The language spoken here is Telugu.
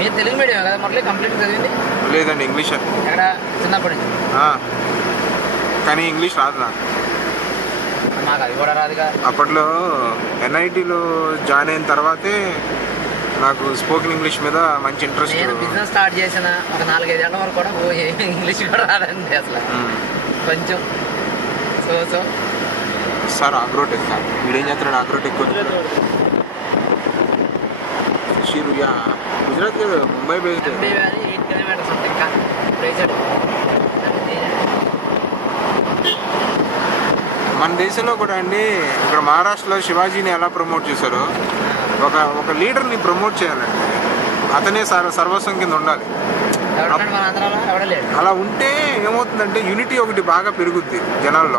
మీరు తెలుగు మీడియం కదా మొదలు కంప్లీట్ చదివింది? లేదండి, ఇంగ్లీష్. ఎక్కడ చిన్నప్పటి నుంచి? కానీ ఇంగ్లీష్ రాదు నాకు. మాకు అది కూడా రాదుగా. అప్పట్లో ఎన్ఐటీలో జాయిన్ అయిన తర్వాతే నాకు స్పోకెన్ ఇంగ్లీష్ మీద మంచి ఇంట్రెస్ట్. నేను బిజినెస్ స్టార్ట్ చేసిన ఒక 4-5 ఏళ్ళ వరకు కూడా ఇంగ్లీష్ కూడా రాదండి అసలు. కొంచెం సో సార్ అగ్రోటెక్ వీడేం చేస్తున్నాడు? అగ్రోటెక్ షీరుయా గుజరాత్ కదా, ముంబై బేస్డ్. 8 కిలోమీటర్స్ ఉంటాయి ఇంకా ప్రైజెడ్. మన దేశంలో కూడా అండి, ఇక్కడ మహారాష్ట్రలో శివాజీని ఎలా ప్రమోట్ చేశారో ఒక లీడర్ని ప్రమోట్ చేయాలండి. అతనే సర్వస్వం కింద ఉండాలి. మన ఆంధ్రాలో ఎవడలేడు. అలా ఉంటే ఏమవుతుందంటే యూనిటీ ఒకటి బాగా పెరుగుద్ది జనాల్లో.